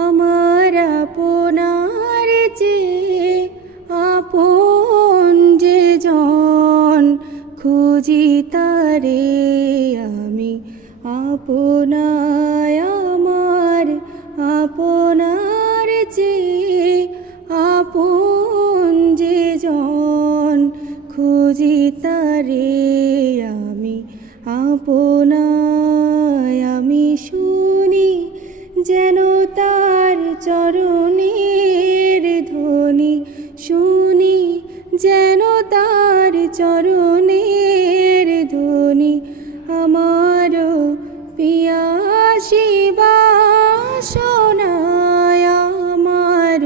আমার আপনার যে আপন যে জন, খুঁজি তারে আমি আপনায়। আমার আপনার যে আপন যে জন, খুঁজি তারে আমি আপনায়। আমি শুনি যেন তার চরণের ধ্বনি, শুনি যেন তার চরণের ধ্বনি। আমার পিয়াসী বাসনায় আমার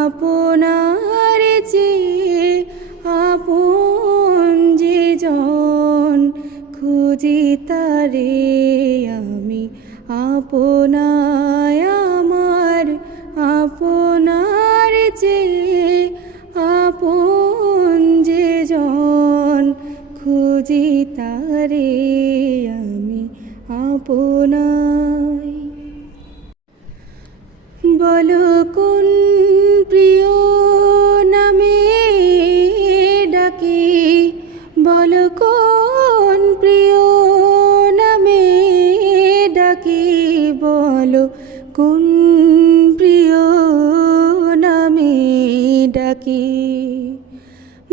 আপনার যে আপন যে জন, খুঁজি তারে আমি আপনায়। আমার আপনার যে আপন যে জন, খুঁজি তারে আমি আপনায়। বলো কোন প্রিয় নামে ডাকি, বলো কোন প্রিয় নামে ডাকি, বলো কোন প্রিয় নামে ডাকি।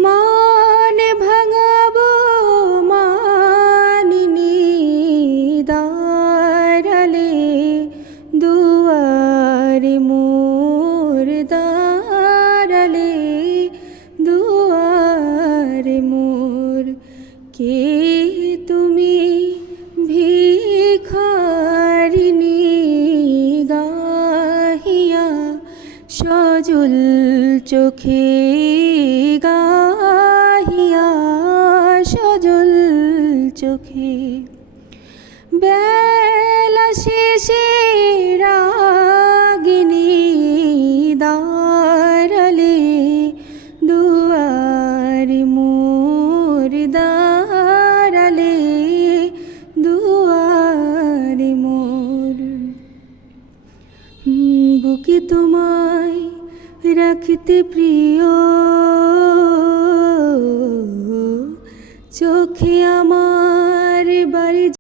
মান ভাঙাবো মানিনি দাঁড়ালে, দুয়ারে মোর দাঁড়ালে, দুয়ারে মোর। কে তুমি ভিখারিণী গাহিয়া সজল চোখে, গাহিয়া সজল চোখে। বেলা শেষে রাগিনী দাঁড়ালে, দুয়ারে মোর দাঁড়ালে, দুয়ারে মোর। বুকে তোমায় রাখতে প্রিয়, চোখে আমার বাড়ি